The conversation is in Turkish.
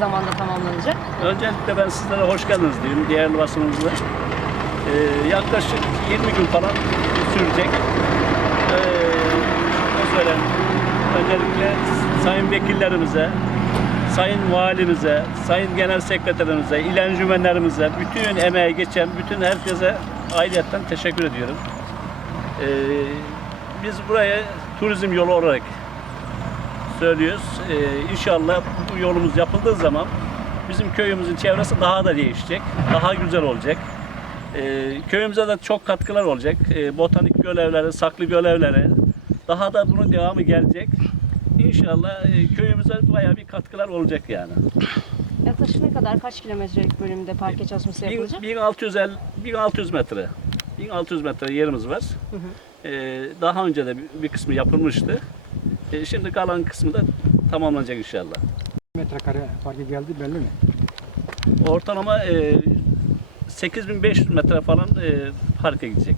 zamanda tamamlanacak? Öncelikle ben sizlere hoş geldiniz diyeyim, değerli basınımızla. Ee, yaklaşık 20 gün falan sürecek. Ee, şunu söyleyeyim, öncelikle sayın vekillerimize, sayın valimize, sayın genel sekreterimize, il encümenlerimize, bütün emeğe geçen bütün herkese ayrıyetten teşekkür ediyorum. Ee, biz buraya turizm yolu olarak söylüyoruz. Ee, inşallah bu yolumuz yapıldığı zaman bizim köyümüzün çevresi daha da değişecek, daha güzel olacak. Ee, köyümüze de çok katkılar olacak. Ee, botanik görevleri, saklı görevleri, daha da bunun devamı gelecek. İnşallah e, köyümüze bayağı bir katkılar olacak yani. Yaklaşık ne kadar, kaç kilometrelik bölümde parke çalışması yapılacak? 1650 1600 metre. 1600 metre yerimiz var. Hı hı. Ee, daha önce de bir, bir kısmı yapılmıştı. Ee, şimdi kalan kısmı da tamamlanacak inşallah. metrekare farkı geldi belli mi? Ortalama e, 8500 metre falan e, parka gidecek.